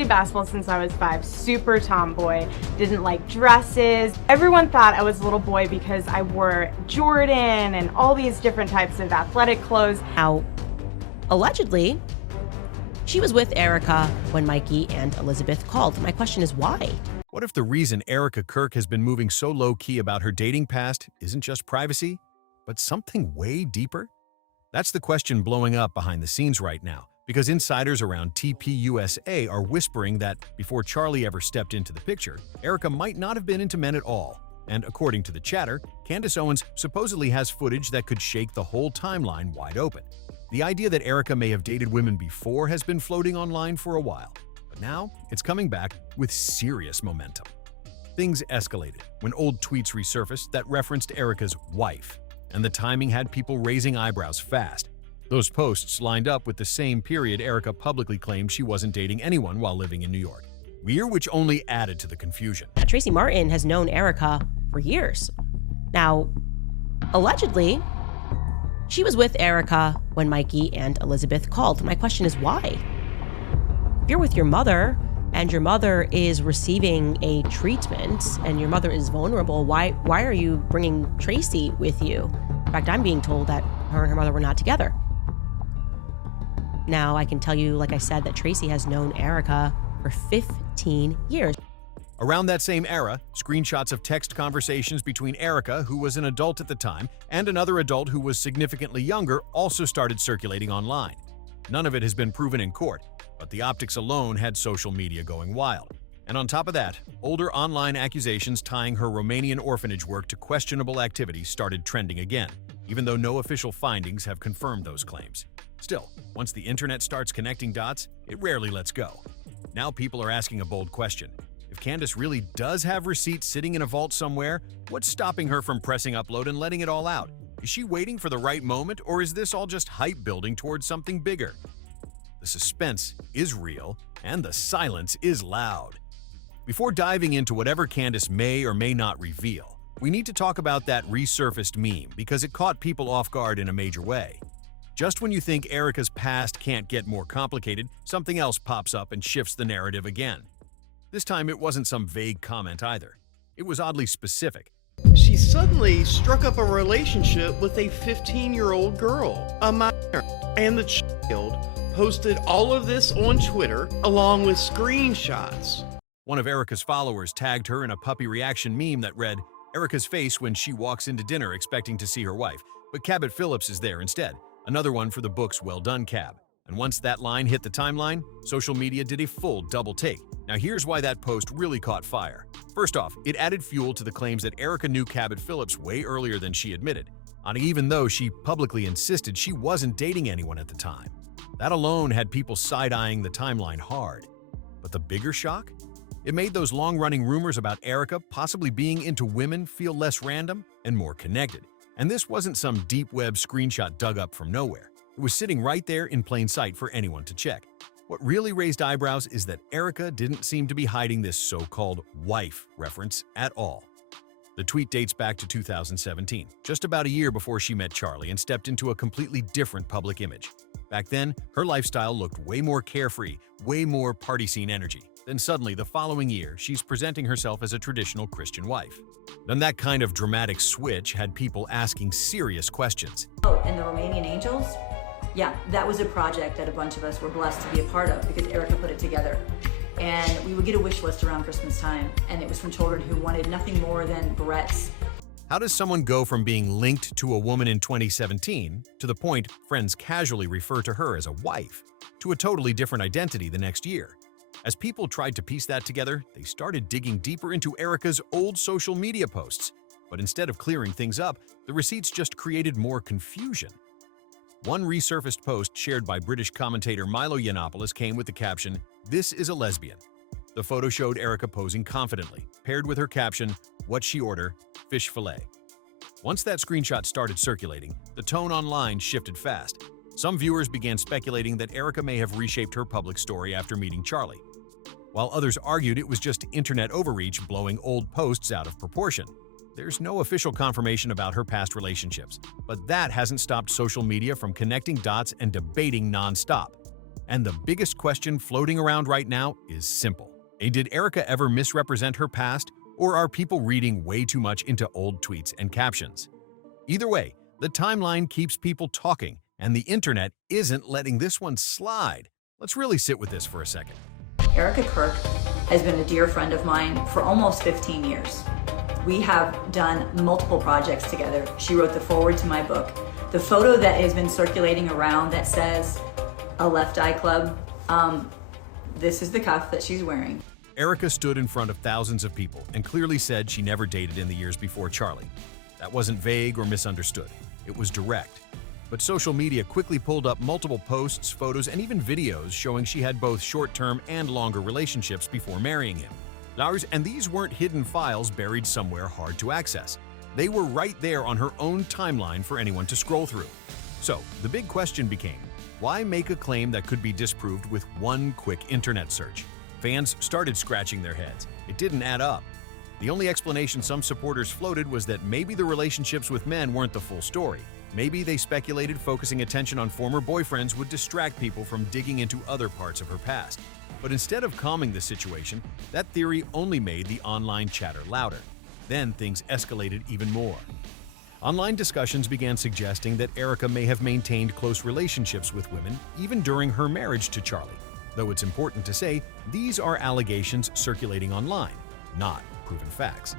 played basketball since I was 5, super tomboy, didn't like dresses. Everyone thought I was a little boy because I wore Jordan and all these different types of athletic clothes. Now, allegedly, she was with Erika when Mikey and Elizabeth called. My question is why? What if the reason Erika Kirk has been moving so low-key about her dating past isn't just privacy, but something way deeper? That's the question blowing up behind the scenes right now, because insiders around TPUSA are whispering that before Charlie ever stepped into the picture, Erika might not have been into men at all. And according to the chatter, Candace Owens supposedly has footage that could shake the whole timeline wide open. The idea that Erika may have dated women before has been floating online for a while. But now, it's coming back with serious momentum. Things escalated when old tweets resurfaced that referenced Erika's wife, and the timing had people raising eyebrows fast. Those posts lined up with the same period Erika publicly claimed she wasn't dating anyone while living in New York. Which only added to the confusion. Tracy Martin has known Erika for years. Now, allegedly, she was with Erika when Mikey and Elizabeth called. My question is why? If you're with your mother and your mother is receiving a treatment and your mother is vulnerable, why are you bringing Tracy with you? In fact, I'm being told that her and her mother were not together. Now, I can tell you, like I said, that Tracy has known Erika for 15 years. Around that same era, screenshots of text conversations between Erika, who was an adult at the time, and another adult who was significantly younger also started circulating online. None of it has been proven in court, but the optics alone had social media going wild. And on top of that, older online accusations tying her Romanian orphanage work to questionable activities started trending again, even though no official findings have confirmed those claims. Still, once the internet starts connecting dots, it rarely lets go. Now people are asking a bold question. If Candace really does have receipts sitting in a vault somewhere, what's stopping her from pressing upload and letting it all out? Is she waiting for the right moment, or is this all just hype building towards something bigger? The suspense is real, and the silence is loud. Before diving into whatever Candace may or may not reveal, we need to talk about that resurfaced meme because it caught people off guard in a major way. Just when you think Erika's past can't get more complicated, something else pops up and shifts the narrative again. This time, it wasn't some vague comment either. It was oddly specific. She suddenly struck up a relationship with a 15-year-old girl, a minor, and the child posted all of this on Twitter along with screenshots. One of Erika's followers tagged her in a puppy reaction meme that read, "Erika's face when she walks into dinner expecting to see her wife, but Cabot Phillips is there instead." Another one for the book's "Well done, Cab." And once that line hit the timeline, social media did a full double take. Now here's why that post really caught fire. First off, it added fuel to the claims that Erika knew Cabot Phillips way earlier than she admitted, even though she publicly insisted she wasn't dating anyone at the time. That alone had people side-eyeing the timeline hard. But the bigger shock? It made those long-running rumors about Erika possibly being into women feel less random and more connected. And this wasn't some deep web screenshot dug up from nowhere. It was sitting right there in plain sight for anyone to check. What really raised eyebrows is that Erika didn't seem to be hiding this so-called wife reference at all. The tweet dates back to 2017, just about a year before she met Charlie and stepped into a completely different public image. Back then, her lifestyle looked way more carefree, way more party scene energy. Then suddenly, the following year, she's presenting herself as a traditional Christian wife. Then that kind of dramatic switch had people asking serious questions. Oh, and the Romanian Angels? Yeah, that was a project that a bunch of us were blessed to be a part of because Erika put it together. And we would get a wish list around Christmas time, and it was from children who wanted nothing more than barrettes. How does someone go from being linked to a woman in 2017 to the point friends casually refer to her as a wife, to a totally different identity the next year? As people tried to piece that together, they started digging deeper into Erika's old social media posts. But instead of clearing things up, the receipts just created more confusion. One resurfaced post shared by British commentator Milo Yiannopoulos came with the caption, "This is a lesbian." The photo showed Erika posing confidently, paired with her caption, "What'd she order? Fish fillet." Once that screenshot started circulating, the tone online shifted fast. Some viewers began speculating that Erika may have reshaped her public story after meeting Charlie, while others argued it was just internet overreach blowing old posts out of proportion. There's no official confirmation about her past relationships, but that hasn't stopped social media from connecting dots and debating non-stop. And the biggest question floating around right now is simple. Did Erika ever misrepresent her past, or are people reading way too much into old tweets and captions? Either way, the timeline keeps people talking, and the internet isn't letting this one slide. Let's really sit with this for a second. Erika Kirk has been a dear friend of mine for almost 15 years. We have done multiple projects together. She wrote the foreword to my book. The photo that has been circulating around that says a Left Eye Club, this is the cuff that she's wearing. Erika stood in front of thousands of people and clearly said she never dated in the years before Charlie. That wasn't vague or misunderstood. It was direct. But social media quickly pulled up multiple posts, photos, and even videos showing she had both short-term and longer relationships before marrying him. And these weren't hidden files buried somewhere hard to access. They were right there on her own timeline for anyone to scroll through. So, the big question became, why make a claim that could be disproved with one quick internet search? Fans started scratching their heads. It didn't add up. The only explanation some supporters floated was that maybe the relationships with men weren't the full story. Maybe they speculated focusing attention on former boyfriends would distract people from digging into other parts of her past. But instead of calming the situation, that theory only made the online chatter louder. Then things escalated even more. Online discussions began suggesting that Erika may have maintained close relationships with women even during her marriage to Charlie. Though it's important to say, these are allegations circulating online, not proven facts.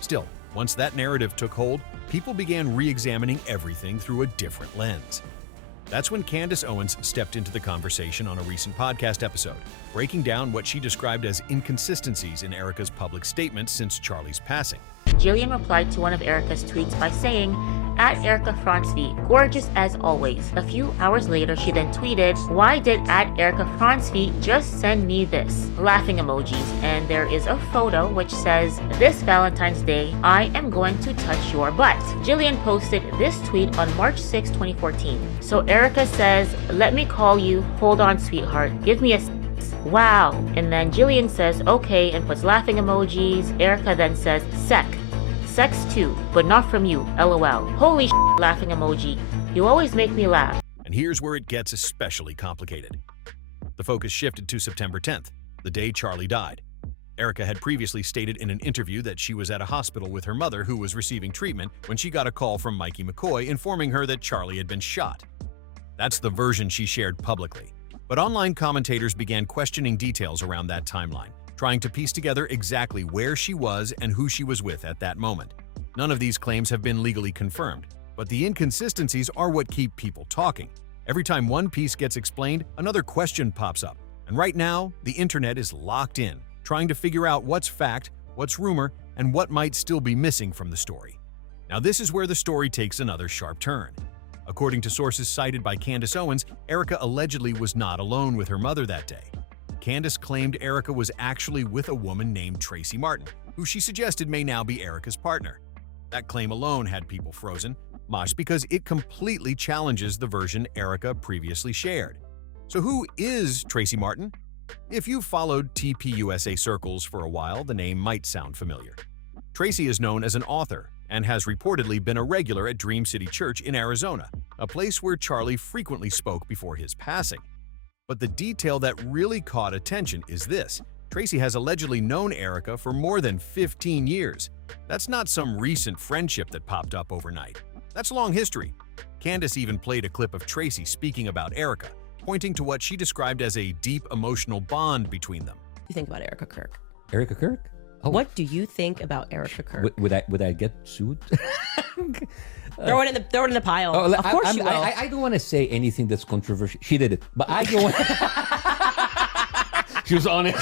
Still, once that narrative took hold, people began re-examining everything through a different lens. That's when Candace Owens stepped into the conversation on a recent podcast episode, breaking down what she described as inconsistencies in Erika's public statements since Charlie's passing. Jillian replied to one of Erika's tweets by saying, @Erika Fransvi, gorgeous as always. A few hours later, she then tweeted, why did @Erika Fransvi just send me this? Laughing emojis. And there is a photo which says, this Valentine's Day, I am going to touch your butt. Jillian posted this tweet on March 6, 2014. So Erika says, let me call you, hold on sweetheart, give me a wow. And then Jillian says, okay, and puts laughing emojis. Erika then says, sex too, but not from you, lol. Holy shit, laughing emoji. You always make me laugh. And here's where it gets especially complicated. The focus shifted to September 10th, the day Charlie died. Erika had previously stated in an interview that she was at a hospital with her mother who was receiving treatment when she got a call from Mikey McCoy informing her that Charlie had been shot. That's the version she shared publicly. But online commentators began questioning details around that timeline, trying to piece together exactly where she was and who she was with at that moment. None of these claims have been legally confirmed, but the inconsistencies are what keep people talking. Every time one piece gets explained, another question pops up. And right now, the internet is locked in, trying to figure out what's fact, what's rumor, and what might still be missing from the story. Now this is where the story takes another sharp turn. According to sources cited by Candace Owens, Erika allegedly was not alone with her mother that day. Candace claimed Erika was actually with a woman named Tracy Martin, who she suggested may now be Erika's partner. That claim alone had people frozen, mosh, because it completely challenges the version Erika previously shared. So who is Tracy Martin? If you've followed TPUSA circles for a while, the name might sound familiar. Tracy is known as an author and has reportedly been a regular at Dream City Church in Arizona, a place where Charlie frequently spoke before his passing. But the detail that really caught attention is this. Tracy has allegedly known Erika for more than 15 years. That's not some recent friendship that popped up overnight. That's long history. Candace even played a clip of Tracy speaking about Erika, pointing to what she described as a deep emotional bond between them. What do you think about Erika Kirk? Erika Kirk? Oh. What do you think about Erika Kirk? Would I get sued? Throw it in the pile. Oh, of course you will. I don't want to say anything that's controversial. She did it, but I don't want. She was on it.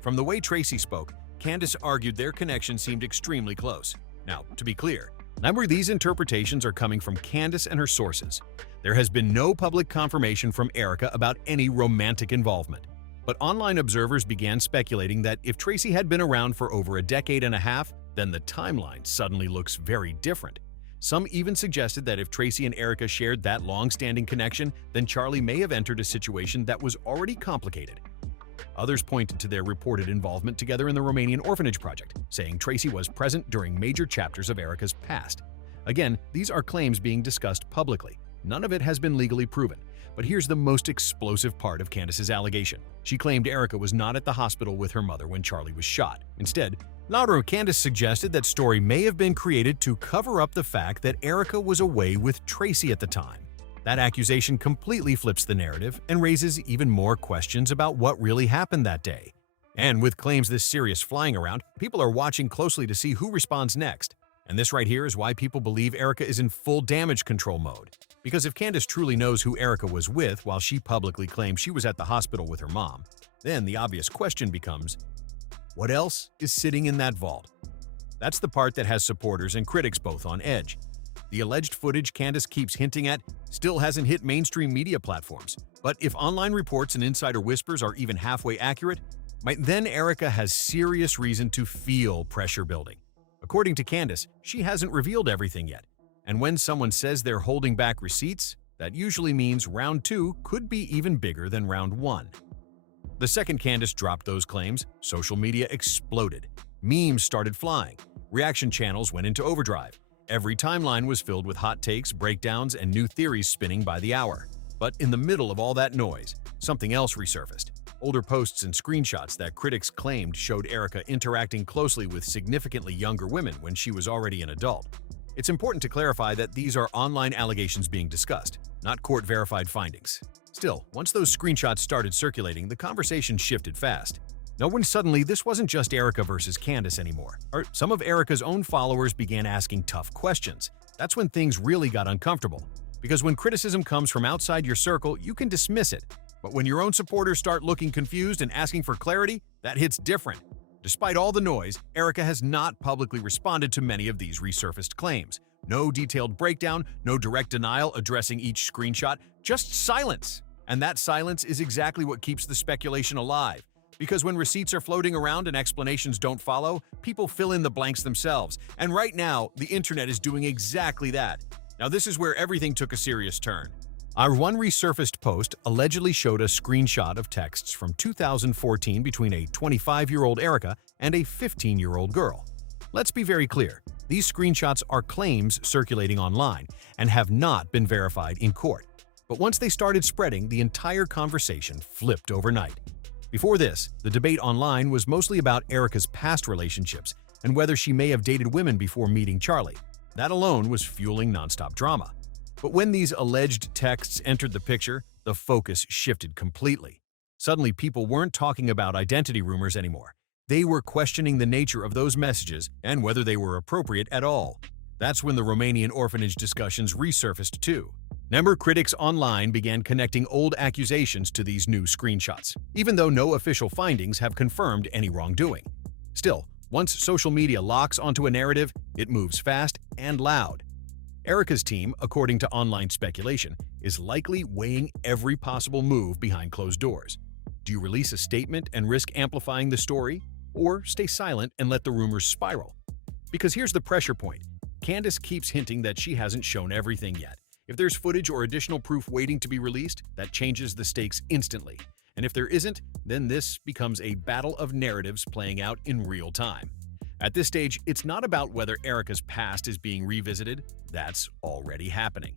From the way Tracy spoke, Candace argued their connection seemed extremely close. Now, to be clear, remember these interpretations are coming from Candace and her sources. There has been no public confirmation from Erika about any romantic involvement. But online observers began speculating that if Tracy had been around for over a decade and a half, then the timeline suddenly looks very different. Some even suggested that if Tracy and Erika shared that long-standing connection, then Charlie may have entered a situation that was already complicated. Others pointed to their reported involvement together in the Romanian orphanage project, saying Tracy was present during major chapters of Erika's past. Again, these are claims being discussed publicly. None of it has been legally proven, But here's the most explosive part of Candace's allegation. She claimed Erika was not at the hospital with her mother when Charlie was shot. Instead, louder, Candace suggested that story may have been created to cover up the fact that Erika was away with Tracy at the time. That accusation completely flips the narrative and raises even more questions about what really happened that day. And with claims this serious flying around, people are watching closely to see who responds next. And this right here is why people believe Erika is in full damage control mode. Because if Candace truly knows who Erika was with while she publicly claimed she was at the hospital with her mom, then the obvious question becomes, what else is sitting in that vault? That's the part that has supporters and critics both on edge. The alleged footage Candace keeps hinting at still hasn't hit mainstream media platforms. But if online reports and insider whispers are even halfway accurate, then Erika has serious reason to feel pressure building. According to Candace, she hasn't revealed everything yet. And when someone says they're holding back receipts, that usually means round 2 could be even bigger than round 1. The second Candace dropped those claims, social media exploded. Memes started flying. Reaction channels went into overdrive. Every timeline was filled with hot takes, breakdowns, and new theories spinning by the hour. But in the middle of all that noise, something else resurfaced. Older posts and screenshots that critics claimed showed Erika interacting closely with significantly younger women when she was already an adult. It's important to clarify that these are online allegations being discussed, not court-verified findings. Still, once those screenshots started circulating, the conversation shifted fast. Now, when suddenly this wasn't just Erika versus Candace anymore. Some of Erika's own followers began asking tough questions. That's when things really got uncomfortable. Because when criticism comes from outside your circle, you can dismiss it. But when your own supporters start looking confused and asking for clarity, that hits different. Despite all the noise, Erika has not publicly responded to many of these resurfaced claims. No detailed breakdown, no direct denial addressing each screenshot, just silence. And that silence is exactly what keeps the speculation alive. Because when receipts are floating around and explanations don't follow, people fill in the blanks themselves. And right now, the internet is doing exactly that. Now, this is where everything took a serious turn. Our one resurfaced post allegedly showed a screenshot of texts from 2014 between a 25-year-old Erika and a 15-year-old girl. Let's be very clear, these screenshots are claims circulating online and have not been verified in court. But once they started spreading, the entire conversation flipped overnight. Before this, the debate online was mostly about Erika's past relationships and whether she may have dated women before meeting Charlie. That alone was fueling nonstop drama. But when these alleged texts entered the picture, the focus shifted completely. Suddenly, people weren't talking about identity rumors anymore. They were questioning the nature of those messages and whether they were appropriate at all. That's when the Romanian orphanage discussions resurfaced too. Number critics online began connecting old accusations to these new screenshots, even though no official findings have confirmed any wrongdoing. Still, once social media locks onto a narrative, it moves fast and loud. Erika's team, according to online speculation, is likely weighing every possible move behind closed doors. Do you release a statement and risk amplifying the story, or stay silent and let the rumors spiral? Because here's the pressure point. Candace keeps hinting that she hasn't shown everything yet. If there's footage or additional proof waiting to be released, that changes the stakes instantly. And if there isn't, then this becomes a battle of narratives playing out in real time. At this stage, it's not about whether Erika's past is being revisited. That's already happening.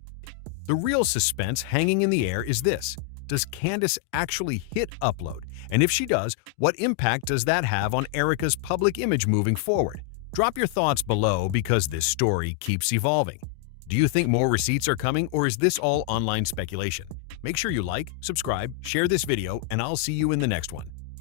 The real suspense hanging in the air is this. Does Candace actually hit upload? And if she does, what impact does that have on Erika's public image moving forward? Drop your thoughts below because this story keeps evolving. Do you think more receipts are coming, or is this all online speculation? Make sure you like, subscribe, share this video, and I'll see you in the next one.